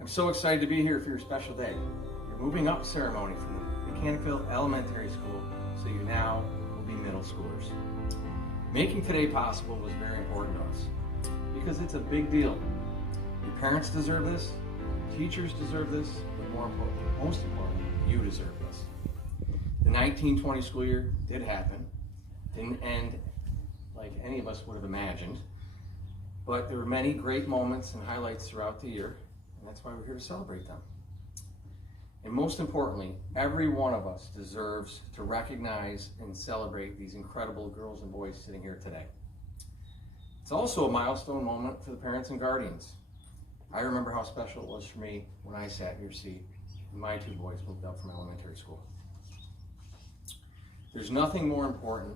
I'm so excited to be here for your special day. Your moving up ceremony from the Mechanicville Elementary School, so you now will be middle schoolers. Making today possible was very important to us because it's a big deal. Your parents deserve this, teachers deserve this, but most importantly, you deserve this. The 1920 school year did happen. Didn't end like any of us would have imagined, but there were many great moments and highlights throughout the year, and that's why we're here to celebrate them. And most importantly, every one of us deserves to recognize and celebrate these incredible girls and boys sitting here today. It's also a milestone moment for the parents and guardians. I remember how special it was for me when I sat in your seat and my two boys moved up from elementary school. There's nothing more important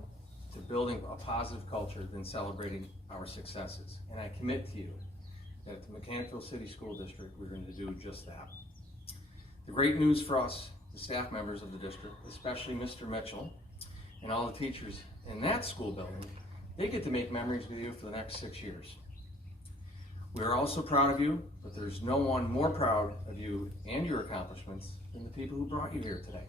to building a positive culture than celebrating our successes. And I commit to you that at the Mechanicville City School District, we're going to do just that. The great news for us, the staff members of the district, especially Mr. Mitchell and all the teachers in that school building, they get to make memories with you for the next 6 years. We are also proud of you, but there's no one more proud of you and your accomplishments than the people who brought you here today.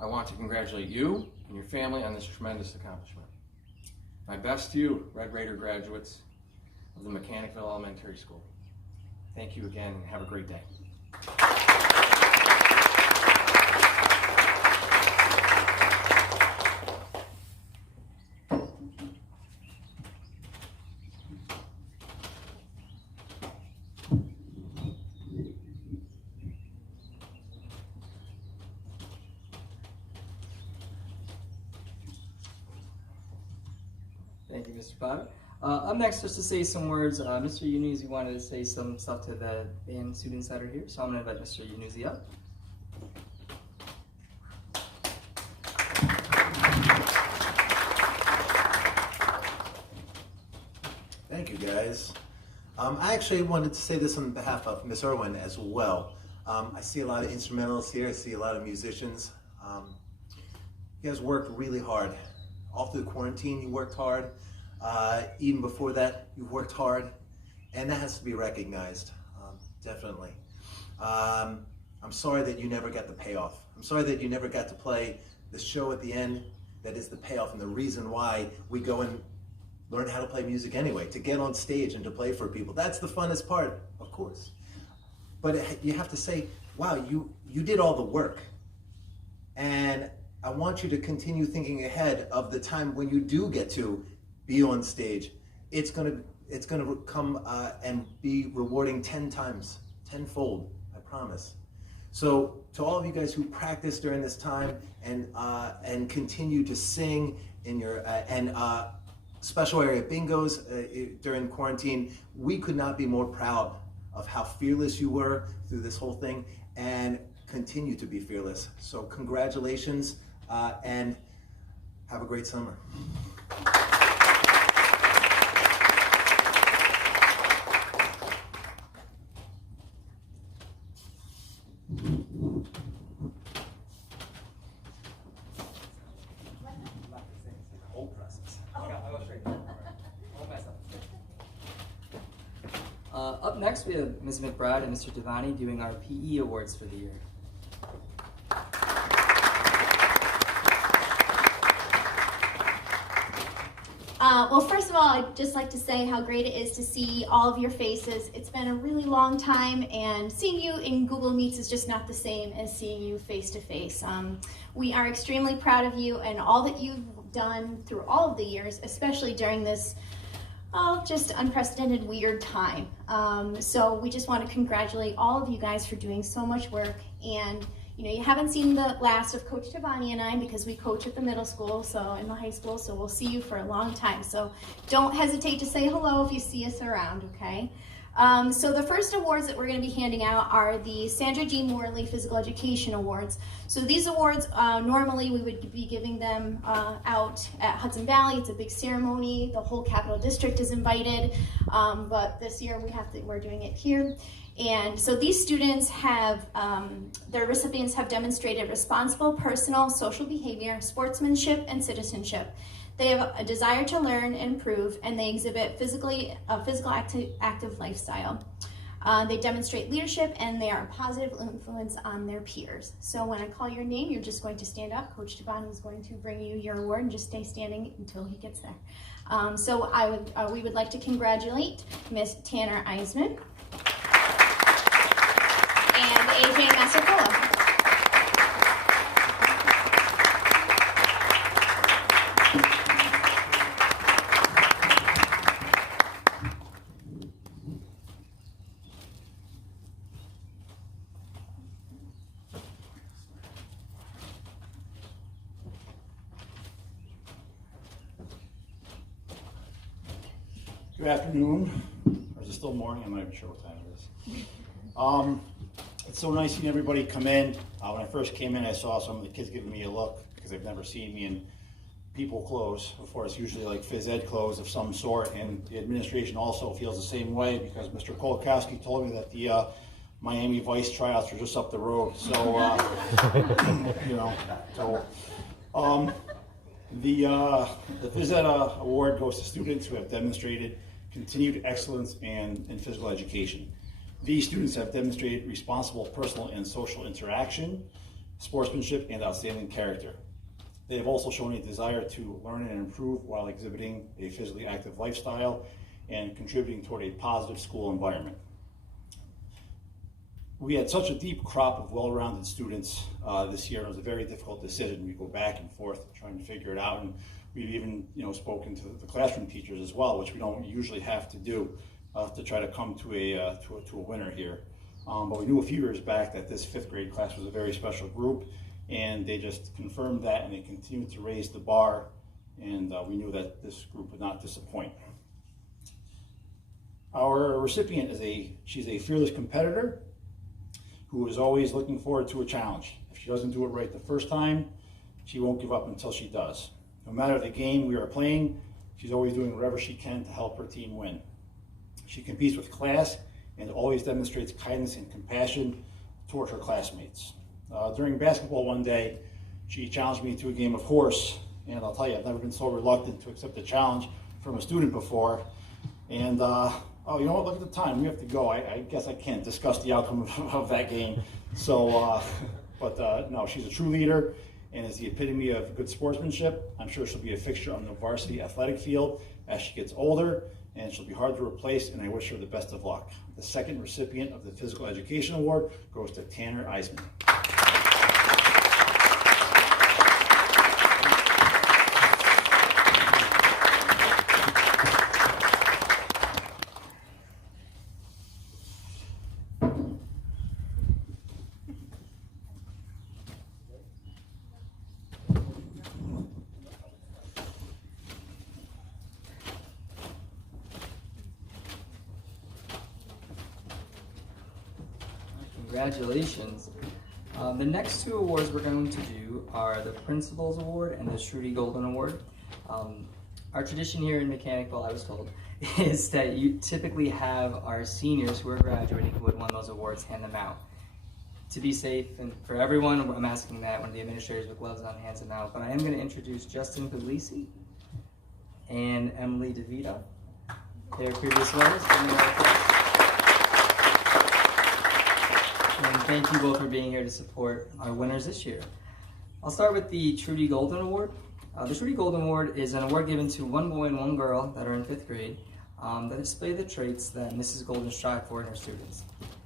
I want to congratulate you and your family on this tremendous accomplishment. My best to you, Red Raider graduates of the Mechanicville Elementary School. Thank you again and have a great day. Thank you, Mr. Potter. Up next, just to say some words, Mr. Unuzi wanted to say some stuff to the band students that are here, so I'm going to invite Mr. Unuzi up. Thank you, guys. I actually wanted to say this on behalf of Miss Irwin as well. I see a lot of instrumentalists here. I see a lot of musicians. You guys worked really hard. All through the quarantine, you worked hard. Even before that, you worked hard, and that has to be recognized, definitely. I'm sorry that you never got the payoff. I'm sorry that you never got to play the show at the end that is the payoff and the reason why we go and learn how to play music anyway, to get on stage and to play for people. That's the funnest part, of course. But you have to say, wow, you did all the work. And I want you to continue thinking ahead of the time when you do get to be on stage. It's gonna come and be rewarding 10 times, tenfold, I promise. So to all of you guys who practiced during this time and continue to sing in your special area bingos during quarantine, we could not be more proud of how fearless you were through this whole thing and continue to be fearless. So congratulations and have a great summer. Up next, we have Ms. McBride and Mr. Devani doing our PE awards for the year. Well, first of all, I'd just like to say how great it is to see all of your faces. It's been a really long time, and seeing you in Google Meets is just not the same as seeing you face to face. We are extremely proud of you and all that you've done through all of the years, especially during this just unprecedented, weird time. So we just want to congratulate all of you guys for doing so much work. And you haven't seen the last of Coach Devani and I because we coach at the middle school, so in the high school, so we'll see you for a long time. So don't hesitate to say hello if you see us around, okay? So the first awards that we're going to be handing out are the Sandra G. Morley Physical Education Awards. So these awards, normally we would be giving them out at Hudson Valley. It's a big ceremony. The whole Capital District is invited, but this year we're doing it here. And so these students have, their recipients have demonstrated responsible personal social behavior, sportsmanship, and citizenship. They have a desire to learn and improve, and they exhibit a physical active lifestyle. They demonstrate leadership and they are a positive influence on their peers. So when I call your name, you're just going to stand up. Coach Devon is going to bring you your award and just stay standing until he gets there. We would like to congratulate Miss Tanner Eisman and AJ Massacola. Good afternoon, or is it still morning? I'm not even sure what time it is. It's so nice seeing everybody come in. When I first came in, I saw some of the kids giving me a look because they've never seen me in people clothes before. It's usually like phys ed clothes of some sort, and the administration also feels the same way because Mr. Kolakowski told me that the Miami Vice tryouts are just up the road. So, the phys ed award goes to students who have demonstrated continued excellence in physical education. These students have demonstrated responsible personal and social interaction, sportsmanship, and outstanding character. They have also shown a desire to learn and improve while exhibiting a physically active lifestyle and contributing toward a positive school environment. We had such a deep crop of well-rounded students this year. It was a very difficult decision. We go back and forth trying to figure it out, and we've even spoken to the classroom teachers as well, which we don't usually have to do to try to come to a winner here. But we knew a few years back that this 5th grade class was a very special group, and they just confirmed that, and they continued to raise the bar, and we knew that this group would not disappoint. Our recipient she's a fearless competitor who is always looking forward to a challenge. If she doesn't do it right the first time, she won't give up until she does. No matter the game we are playing, she's always doing whatever she can to help her team win. She competes with class and always demonstrates kindness and compassion toward her classmates. During basketball one day, she challenged me to a game of horse, and I'll tell you, I've never been so reluctant to accept a challenge from a student before. And oh, you know what, look at the time, we have to go. I guess I can't discuss the outcome of that game. So, no, she's a true leader and is the epitome of good sportsmanship. I'm sure she'll be a fixture on the varsity athletic field as she gets older, and she'll be hard to replace, and I wish her the best of luck. The second recipient of the Physical Education Award goes to Tanner Eisman. Congratulations. The next 2 awards we're going to do are the Principal's Award and the Trudy Golden Award. Our tradition here in Mechanicville, I was told, is that you typically have our seniors who are graduating who would win those awards hand them out. To be safe and for everyone, I'm asking that one of the administrators with gloves on hands them out, but I am going to introduce Justin Puglisi and Emily DeVito. Their previous winners. And thank you both for being here to support our winners this year. I'll start with the Trudy Golden Award. The Trudy Golden Award is an award given to 1 boy and 1 girl that are in 5th grade that display the traits that Mrs. Golden strive for in her students.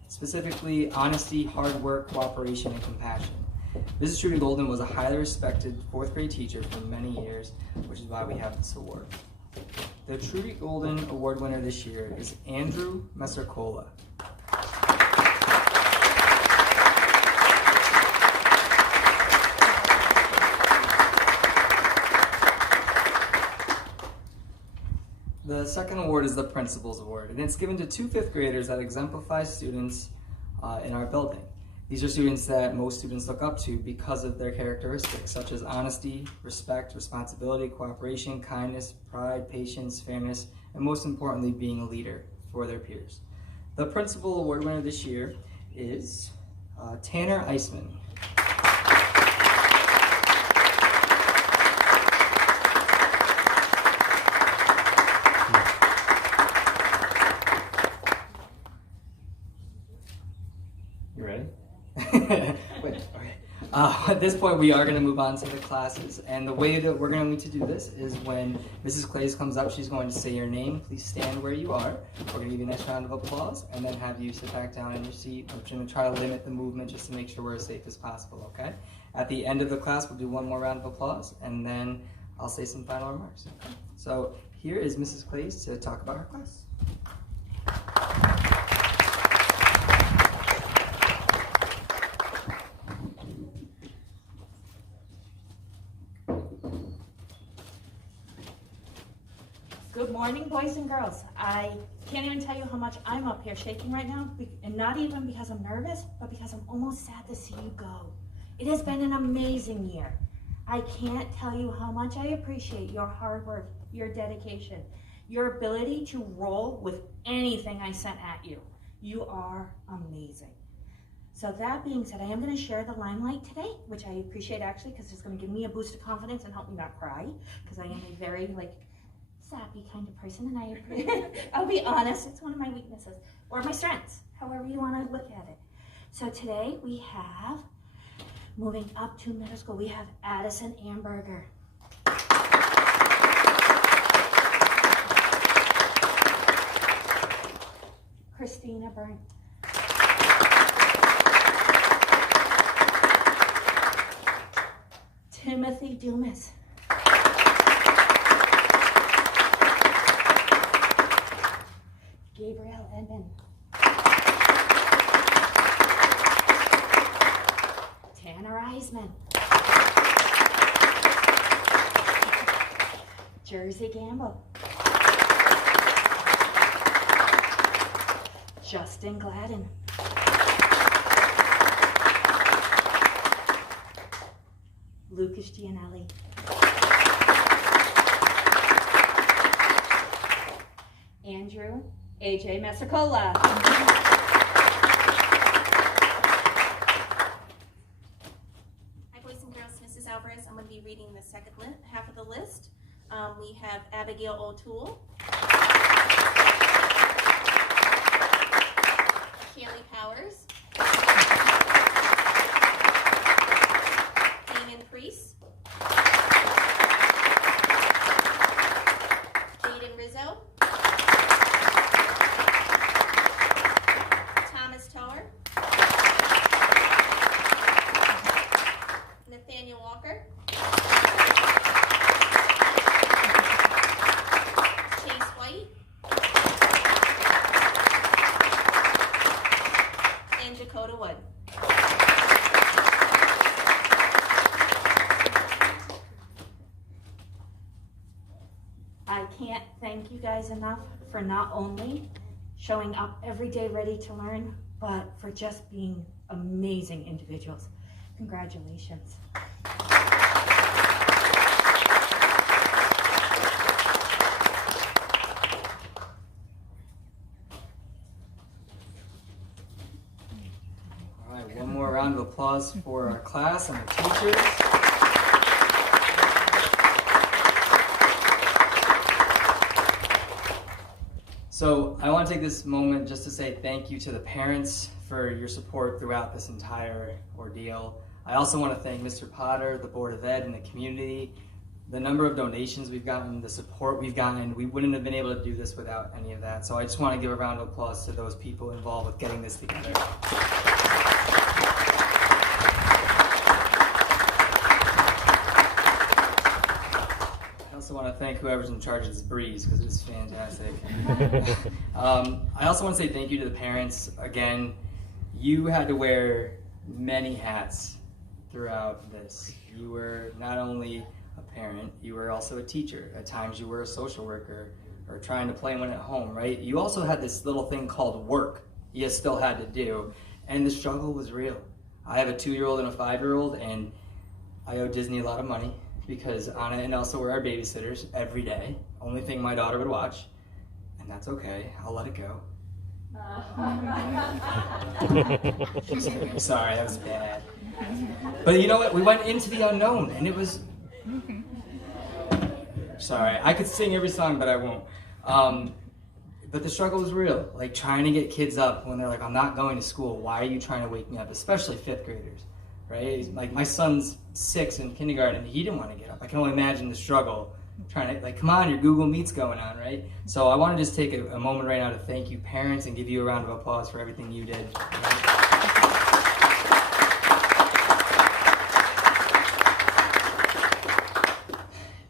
Specifically, honesty, hard work, cooperation, and compassion. Mrs. Trudy Golden was a highly respected 4th grade teacher for many years, which is why we have this award. The Trudy Golden Award winner this year is Andrew Massacola. The second award is the Principal's Award, and it's given to 2 5th graders that exemplify students in our building. These are students that most students look up to because of their characteristics, such as honesty, respect, responsibility, cooperation, kindness, pride, patience, fairness, and most importantly, being a leader for their peers. The Principal Award winner this year is Tanner Eisman. You ready? Wait, okay. At this point, we are going to move on to the classes. And the way that we're going to do this is when Mrs. Clays comes up, she's going to say your name. Please stand where you are. We're going to give you a nice round of applause and then have you sit back down in your seat. We're going to try to limit the movement just to make sure we're as safe as possible, okay? At the end of the class, we'll do one more round of applause and then I'll say some final remarks. Okay? So here is Mrs. Clays to talk about her class. Good morning, boys and girls. I can't even tell you how much I'm up here shaking right now, and not even because I'm nervous, but because I'm almost sad to see you go. It has been an amazing year. I can't tell you how much I appreciate your hard work, your dedication, your ability to roll with anything I sent at you. You are amazing. So that being said, I am going to share the limelight today, which I appreciate actually because it's going to give me a boost of confidence and help me not cry, because I am a very sappy kind of person, and I'll be honest, it's one of my weaknesses, or my strengths, however you want to look at it. So today we have, moving up to middle school, we have Addison Amberger. Christina Byrne. Timothy Dumas. Gabriel Edmond. Tanner Eisman. Jersey Gamble. Justin Gladden. Lucas Gianelli. Andrew AJ Messicola. Hi, boys and girls. Mrs. Alvarez. I'm going to be reading the second half of the list. We have Abigail O'Toole, Kaylee Powers, Damon Priest, Jaden Rizzo, Thomas Tower, Nathaniel Walker, Chase White, and Dakota Wood. I can't thank you guys enough for not only showing up every day ready to learn, but for just being amazing individuals. Congratulations. All right, one more round of applause for our class and our teachers. So I want to take this moment just to say thank you to the parents for your support throughout this entire ordeal. I also want to thank Mr. Potter, the Board of Ed, and the community. The number of donations we've gotten, the support we've gotten, we wouldn't have been able to do this without any of that. So I just want to give a round of applause to those people involved with getting this together. I also want to thank whoever's in charge of this breeze because it's fantastic. I also want to say thank you to the parents. Again, you had to wear many hats throughout this. You were not only a parent, you were also a teacher. At times you were a social worker or trying to play one at home, right? You also had this little thing called work you still had to do, and the struggle was real. I have a 2-year-old and a 5-year-old, and I owe Disney a lot of money because Anna and Elsa were our babysitters every day. Only thing my daughter would watch, and that's okay. I'll let it go. Sorry, that was bad. But you know what? We went into the unknown, and it was... Sorry, I could sing every song, but I won't. But the struggle is real. Like trying to get kids up when they're like, I'm not going to school. Why are you trying to wake me up? Especially fifth graders, right? Like my son's 6 in kindergarten. He didn't want to get up. I can only imagine the struggle trying to, like, come on, your Google Meet's going on, right? So I want to just take a moment right now to thank you parents and give you a round of applause for everything you did.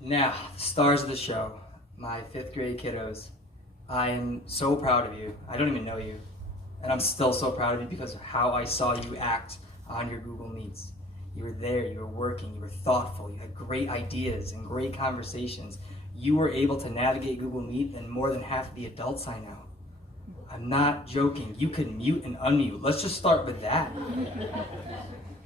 Now, the stars of the show, my fifth grade kiddos. I am so proud of you. I don't even know you. And I'm still so proud of you because of how I saw you act on your Google Meets. You were there, you were working, you were thoughtful, you had great ideas and great conversations. You were able to navigate Google Meet than more than half of the adults I know. I'm not joking. You could mute and unmute. Let's just start with that.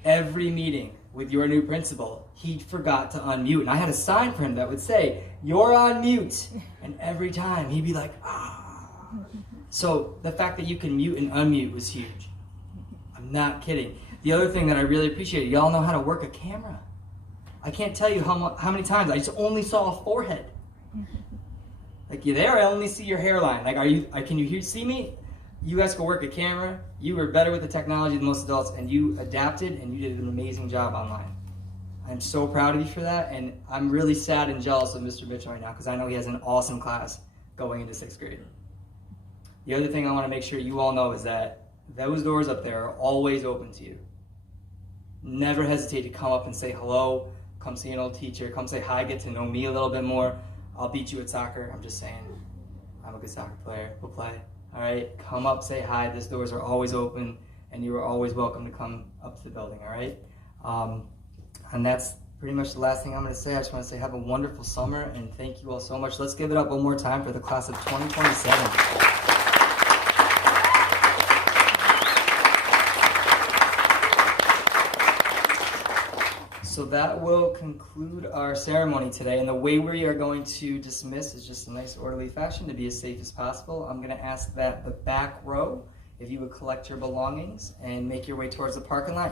Every meeting with your new principal, he forgot to unmute. And I had a sign for him that would say, "You're on mute." And every time he'd be like, "Ah." So the fact that you can mute and unmute was huge. I'm not kidding. The other thing that I really appreciate, y'all know how to work a camera. I can't tell you how many times I just only saw a forehead. Like, you're there, I only see your hairline. Like, can you see me? You guys can work a camera. You were better with the technology than most adults, and you adapted, and you did an amazing job online. I'm so proud of you for that, and I'm really sad and jealous of Mr. Mitchell right now because I know he has an awesome class going into 6th grade. The other thing I want to make sure you all know is that those doors up there are always open to you. Never hesitate to come up and say hello, come see an old teacher, come say hi, get to know me a little bit more. I'll beat you at soccer. I'm just saying, I'm a good soccer player. We'll play. All right, come up, say hi. These doors are always open, and you are always welcome to come up to the building, all right? And that's pretty much the last thing I'm going to say. I just want to say have a wonderful summer, and thank you all so much. Let's give it up one more time for the class of 2027. So that will conclude our ceremony today. And the way we are going to dismiss is just a nice orderly fashion to be as safe as possible. I'm going to ask that the back row, if you would collect your belongings and make your way towards the parking lot.